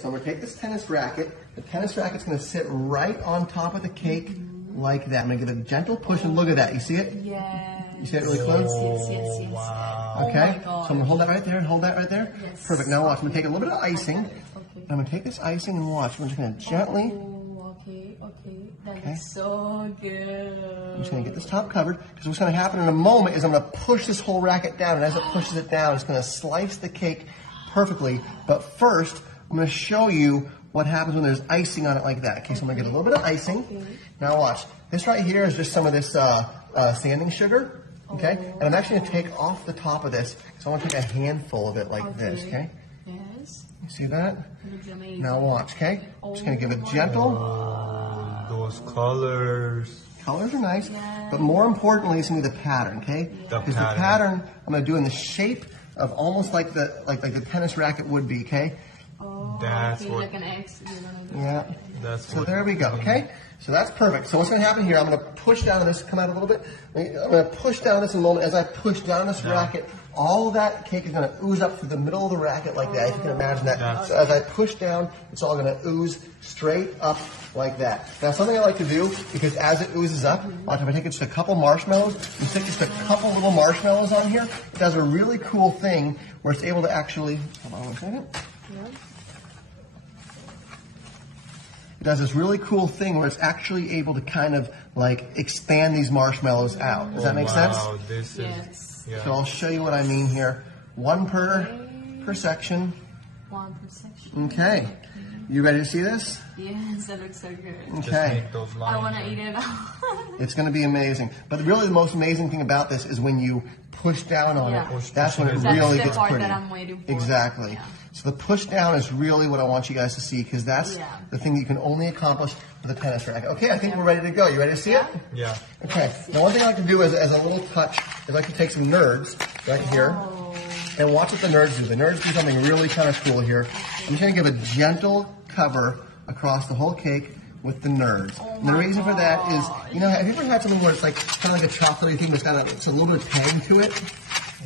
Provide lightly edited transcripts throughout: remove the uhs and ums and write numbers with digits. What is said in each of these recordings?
So I'm going to take this tennis racket. The tennis racket's going to sit right on top of the cake like that. I'm going to give it a gentle push and look at that. You see it? Yes. You see it really close? Yes. Wow. Okay. So I'm going to hold that right there and hold that right there. Yes. Perfect. Now watch. I'm going to take a little bit of icing. Okay. I'm going to take this icing and watch. I'm just going to gently. Okay. That's so good. I'm just going to get this top covered because what's going to happen in a moment is I'm going to push this whole racket down, and as it pushes it down, it's going to slice the cake perfectly. But first, I'm going to show you what happens when there's icing on it like that. Okay, so I'm going to get a little bit of icing. Okay. Now watch. This right here is just some of this sanding sugar. Okay, and I'm actually going to take off the top of this. So I want to take a handful of it like this. Okay. Yes. You see that? Now watch. Okay. I'm just going to give it gentle. Those colors. Colors are nice, but more importantly, it's going to be the pattern. Okay. Because the pattern I'm going to do in the shape of almost like the tennis racket would be. Okay. That's what. Like an X, yeah. That's so there we go. Okay. So that's perfect. So what's going to happen here? I'm going to push down on this. Come out a little bit. I'm going to push down this in a moment. As I push down this racket, all of that cake is going to ooze up through the middle of the racket like that. If you can imagine that. So as I push down, it's all going to ooze straight up like that. Now something I like to do, because as it oozes up, watch, if I take just a couple marshmallows and stick just a couple little marshmallows on here, it does a really cool thing where it's able to actually. Hold on one second. It does this really cool thing where it's actually able to kind of like expand these marshmallows out. Does that make sense? This is, So I'll show you what I mean here. One per section. One per section. Okay. You ready to see this? Yes, that looks so good. Okay. I want to eat it. It's going to be amazing. But really the most amazing thing about this is when you push down on it. That's when it really gets pretty. That I'm waiting for. Exactly. Yeah. So the push down is really what I want you guys to see, because that's the thing that you can only accomplish with a tennis racket. Okay, I think we're ready to go. You ready to see it? Yeah. Okay. Now one thing I like to do is, as a little touch, is I like to take some nerds right here and watch what the nerds do. The nerds do something really kind of cool here. I'm just going to give a gentle cover across the whole cake with the nerds. And the reason for that is, have you ever had something where it's like kind of like a chocolatey thing that's got it's a little bit of tang to it?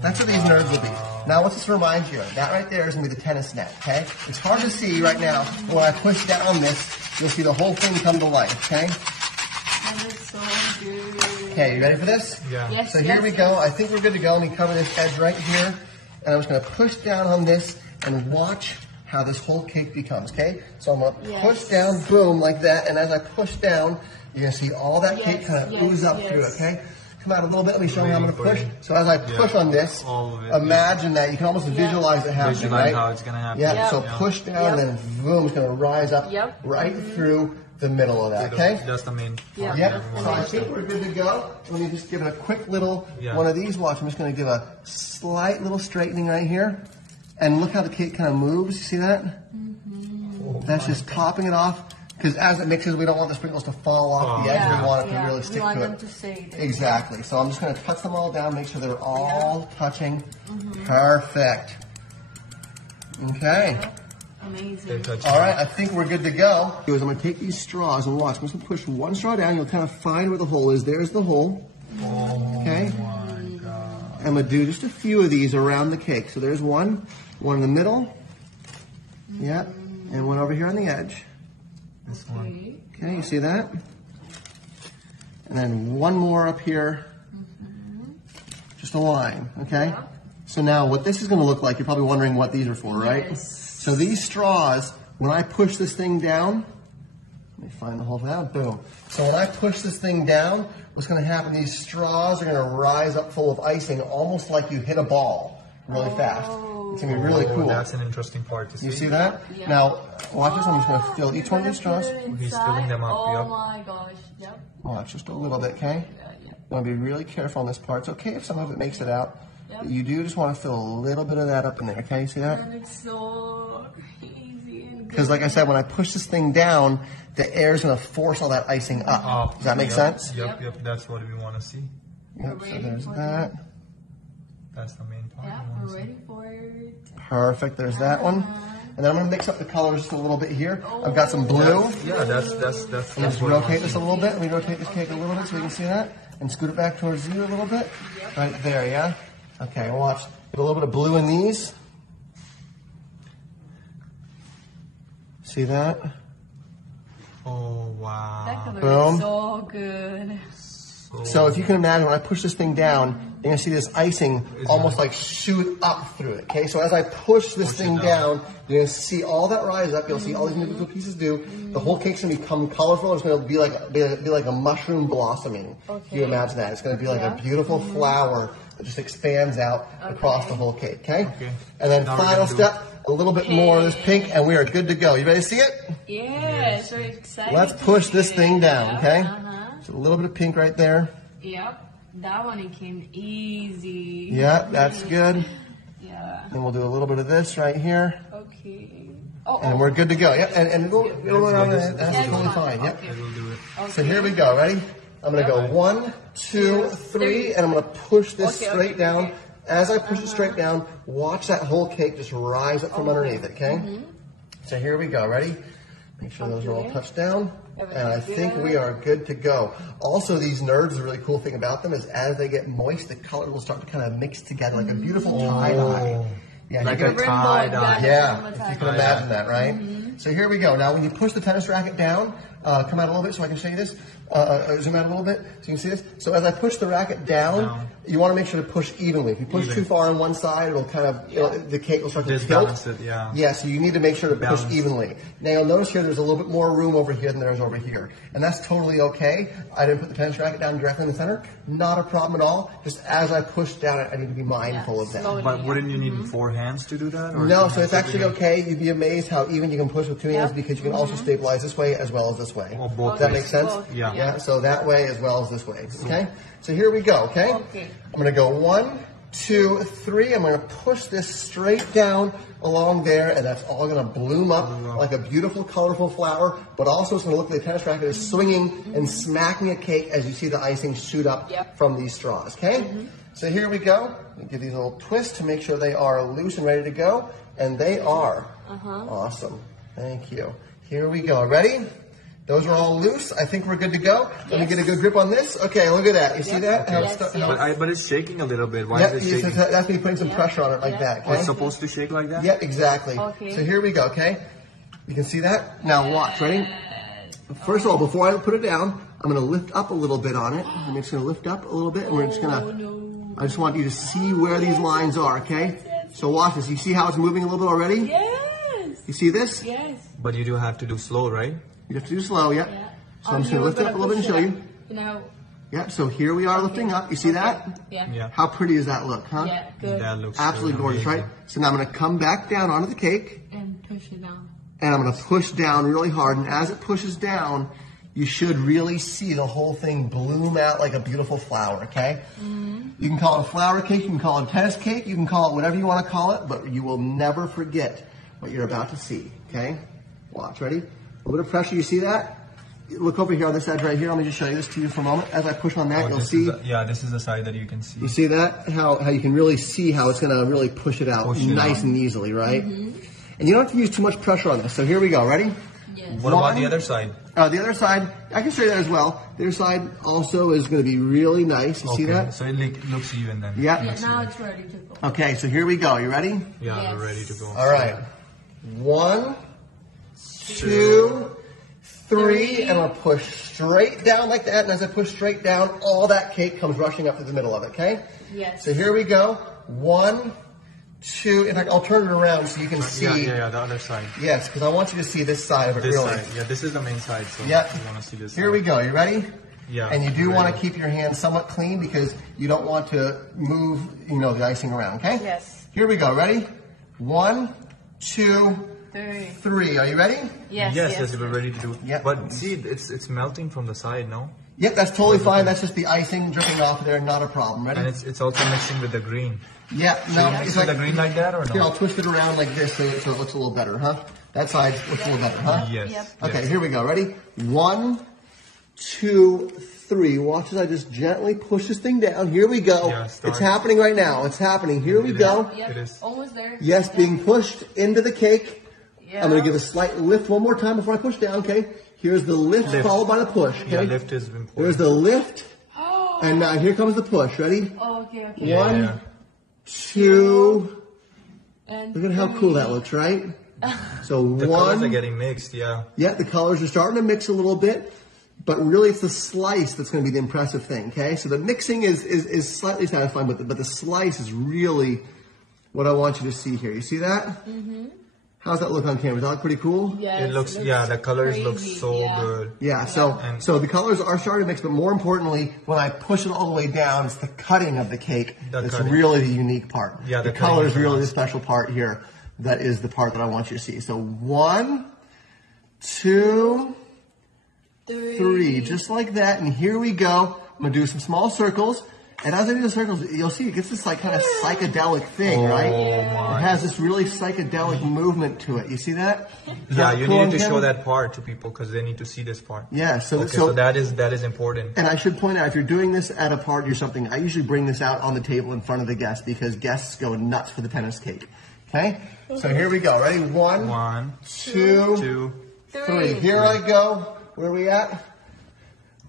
That's what these nerds will be. Now, what's this remind you of? That right there is going to be the tennis net, okay? It's hard to see right now, but when I push down this, you'll see the whole thing come to life, okay? That is so good. Okay, you ready for this? Yeah. Yes, so here we go. I think we're good to go. Let me cover this edge right here. And I'm just going to push down on this and watch how this whole cake becomes, okay? So I'm going to push down, boom, like that. And as I push down, you're going to see all that cake kind of ooze up through it, okay? Come out a little bit. Let me show you how I'm going to push. So as I push on this, imagine that. You can almost visualize it happening, right? How it's going to happen. Yeah, so push down and then boom, it's going to rise up right through the middle of that, okay? That's the main part. Yep. So I think we're good to go. Let me just give it a quick little one of these. Watch, I'm just going to give a slight little straightening right here. And look how the cake kind of moves. You see that? That's just topping it off. Because as it mixes, we don't want the sprinkles to fall off the edge. We want it to really stick to it. We want them to stay there. Exactly. So I'm just going to touch them all down, make sure they're all touching. Perfect. Okay. Amazing. All right, I think we're good to go. I'm going to take these straws and watch. I'm just going to push one straw down. You'll kind of find where the hole is. There's the hole. Okay. My God. I'm going to do just a few of these around the cake. So there's one in the middle. Yep. And one over here on the edge. This one. Okay, you see that? And then one more up here. Just a line, okay? So now what this is going to look like, you're probably wondering what these are for, right? Yes. So these straws, when I push this thing down, let me find the hole for that, boom. So when I push this thing down, what's going to happen, these straws are going to rise up full of icing, almost like you hit a ball really fast. It's going to be really cool. That's an interesting part to see. You see that? Yeah. Now, watch this. I'm just going to fill each one of these straws. He's filling them up. Oh my gosh. Yep. Watch just a little bit, okay? You want to be really careful on this part. It's okay if some of it makes it out. But you do just want to fill a little bit of that up in there, okay? You see that? And it's so easy. Because like I said, when I push this thing down, the air is going to force all that icing up. Does that make sense? Yep. That's what we want to see. Yep, so there's that. That's the main part. Yeah, we're ready for it. Perfect. There's that one. And then I'm going to mix up the colors just a little bit here. I've got some blue. That's Let's rotate this a little bit. Let me rotate this cake a little bit so we can see that. And scoot it back towards you a little bit. Right there, yeah? Okay, watch. Get a little bit of blue in these. See that? Oh, That wow. color Boom. is so good. So if you can imagine, when I push this thing down, you're gonna see this icing almost like shoot up through it. Okay, so as I push this thing down, you're gonna see all that rise up. You'll see all these individual pieces do. The whole cake's gonna become colorful. It's gonna be like a mushroom blossoming. Can you imagine that? It's gonna be like a beautiful flower that just expands out across the whole cake. Okay. And then Now we're final gonna do- step, a little bit more of this pink, and we are good to go. You ready to see it? Yeah, so excited. Let's to push see this it. thing down. Okay. Uh-huh. So a little bit of pink right there. Yep. That one, it came easy. Yeah, that's good. Yeah. And we'll do a little bit of this right here. Okay. Oh, And we're good to go. Yep, and go around that. That's Yeah, totally it's fine. Yep. Okay. We'll do it. Okay. So here we go. Ready? I'm going to go 1, 2, 3, and I'm going to push this Okay, straight okay, down. okay. As I push it straight down, watch that whole cake just rise up from underneath it, okay? So here we go. Ready? Make sure those are all Okay. touched down. And I Everything's think good. we are good to go. Also, these nerds, the really cool thing about them is as they get moist, the color will start to kind of mix together like a beautiful tie-dye. Yeah, Like you a can- tie-dye. yeah, if you can imagine that, right? So here we go. Now, when you push the tennis racket down, come out a little bit so I can show you this. Zoom out a little bit so you can see this. So as I push the racket down, you want to make sure to push evenly. If you push too far on one side, it'll kind of, the cake will start to tilt. Disbalance it, yeah. Yeah, so you need to make sure to push Balance. evenly. Now you'll notice here there's a little bit more room over here than there is over here. And that's totally okay. I didn't put the tennis racket down directly in the center. Not a problem at all. Just as I push down, I need to be mindful of that. slowly. But wouldn't you need 4 hands to do that? Or No, two so it's hands actually to do okay. You'd be amazed how even you can push with 2 hands Yep. because you can also stabilize this way as well as this way. Or both Does that ways. make sense? Both, Yeah. Yeah, so that way as well as this way. Okay? So here we go, okay? Okay. I'm going to go 1, 2, 3. I'm going to push this straight down along there, and that's all going to bloom up like a beautiful, colorful flower, but also it's going to look like the tennis racket is swinging and smacking a cake as you see the icing shoot up Yep. from these straws, okay? So here we go. We give these a little twist to make sure they are loose and ready to go, and they are. Awesome. Thank you. Here we go. Ready? Those are all loose. I think we're good to go. Let me get a good grip on this. Okay, look at that. You see that? How it's Yes, stu- yes. But it's shaking a little bit. Why Yep, is it shaking? that's me putting some pressure on it like that. Oh, Okay? it's supposed to shake like that? Yep, exactly. Okay. So here we go, okay? You can see that? Now watch, ready? First of all, before I put it down, I'm going to lift up a little bit on it. I'm just going to lift up a little bit, and we're just going to, I just want you to see where these lines are, okay? So watch this. You see how it's moving a little bit already? Yes. You see this? Yes. But you do have to do slow, right? You have to do slow, yep. Yeah. So I'm just going to lift it up a little bit and show you. Now, Yep, so here we are lifting up. You see that? yeah. Yeah. How pretty does that look, huh? Yeah, good. That looks Absolutely gorgeous, right? So now I'm going to come back down onto the cake, And push it down. and I'm going to push down really hard. And as it pushes down, you should really see the whole thing bloom out like a beautiful flower, okay? You can call it a flower cake, you can call it a tennis cake, you can call it whatever you want to call it, but you will never forget what you're about to see, okay? Watch, ready? A little bit of pressure, you see that? Look over here on this edge right here. Let me just show you this to you for a moment. As I push on that, Oh, you'll this see. is this is the side that you can see. You see that? How you can really see how it's going to really push it out Push it nice out. and easily, right? And you don't have to use too much pressure on this. So here we go. Ready? Yes. What about One. the other side? The other side, I can show you that as well. The other side also is going to be really nice. You see that? So it looks even then. Yeah. Yeah, now it's ready to go. Okay, so here we go. You ready? Yeah, Yes. we're ready to go. All right. 1, 2, 3, and I'm going to push straight down like that. And as I push straight down, all that cake comes rushing up to the middle of it, okay? Yes. So here we go. 1, 2, in fact, I'll turn it around so you can see. Yeah, the other side. Yes, because I want you to see this side of it This really. side. Yeah, this is the main side. So Yep. you want to see this Here side. we go. You ready? Yeah. And you do I'm want to ready. keep your hands somewhat clean because you don't want to move, the icing around, okay? Yes. Here we go. Ready? 1, 2, 3. 3. Are you ready? Yes. We're ready to do. Yep. But see, it's melting from the side, no? Yep, that's totally fine. That's just the icing dripping off there. Not a problem. Ready? And it's also mixing with the green. Yeah. No, Mix it's with like the green like that or Here, I'll no? twist it around like this so it looks a little better, huh? That side looks a little better, huh? Yes. Yep. Okay, yes. here we go. Ready? 1, 2, 3. Watch as I just gently push this thing down. Here we go. Yeah, start. It's happening right now. It's happening. Here we It is. go. Yep. It is. Almost there. Yes, being pushed into the cake. Yeah. I'm going to give a slight lift one more time before I push down, okay? Here's the lift, Lift. followed by the push, okay? Yeah, lift is important. There's the lift, and now here comes the push. Ready? Oh, okay. Yeah, 1, yeah. 2. And Look at how cool that looks, right? So The one, colors are getting mixed, yeah. yeah, the colors are starting to mix a little bit, but really it's the slice that's going to be the impressive thing, okay? So the mixing is slightly satisfying, but the slice is really what I want you to see here. You see that? Mm-hmm. How's that look on camera? Does that look pretty cool? Yes, It looks, yeah, the colors look crazy, so yeah. good. Yeah, so And- so the colors are starting to mix, but more importantly, when I push it all the way down, it's the cutting of the cake that's cutting. really the unique part. Yeah, the the color cutting is is really the nice. special part here. That is the part that I want you to see. So 1, 2, 3, just like that. And here we go. I'm gonna do some small circles. And as I do the circles, you'll see it gets this like kind of psychedelic thing, right? my. It has this really psychedelic movement to it. You see that? Is Yeah, that you cool on need to show camera? that part to people because they need to see this part. Yeah, so, Okay, so that is important. and I should point out, if you're doing this at a party or something, I usually bring this out on the table in front of the guests because guests go nuts for the tennis cake. Okay? So here we go. Ready? 1, 1, 2, 2, 3. Here I go. Where are we at?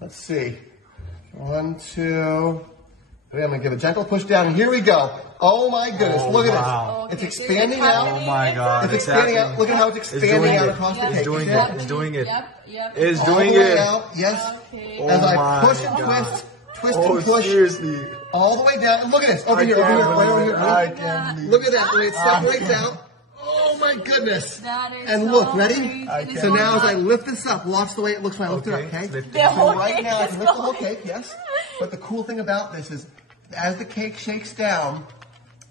Let's see. 1, 2. Okay, I'm going to give a gentle push down, and here we go. Oh my goodness, Oh, look at wow. this. It's Okay, expanding it's out. Oh my God! It's expanding out. Look at how it's expanding doing out it. across the It's cake. doing You it. see It's doing it. Yep. It's All doing the way it. out, yes. Okay. As I my push and God. twist Oh, and push. seriously. All the way down. And look at this. Over here, right over here. I can't believe Look at that. The way it separates out. Oh my goodness. That is And so look, ready? crazy. I It is So now as I so lift this up, watch the way it looks when I lift it up, okay? lift it. The whole So right cake now I is can lift the whole going. cake, yes. But the cool thing about this is as the cake shakes down,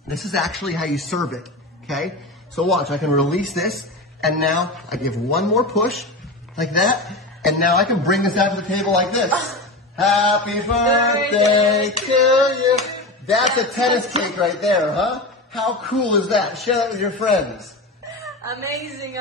this is actually how you serve it, okay? So watch, I can release this, and now I give one more push, like that, and now I can bring this out to the table like this. Happy birthday to you. That's a tennis cake right there, huh? How cool is that? Share that with your friends. Amazing.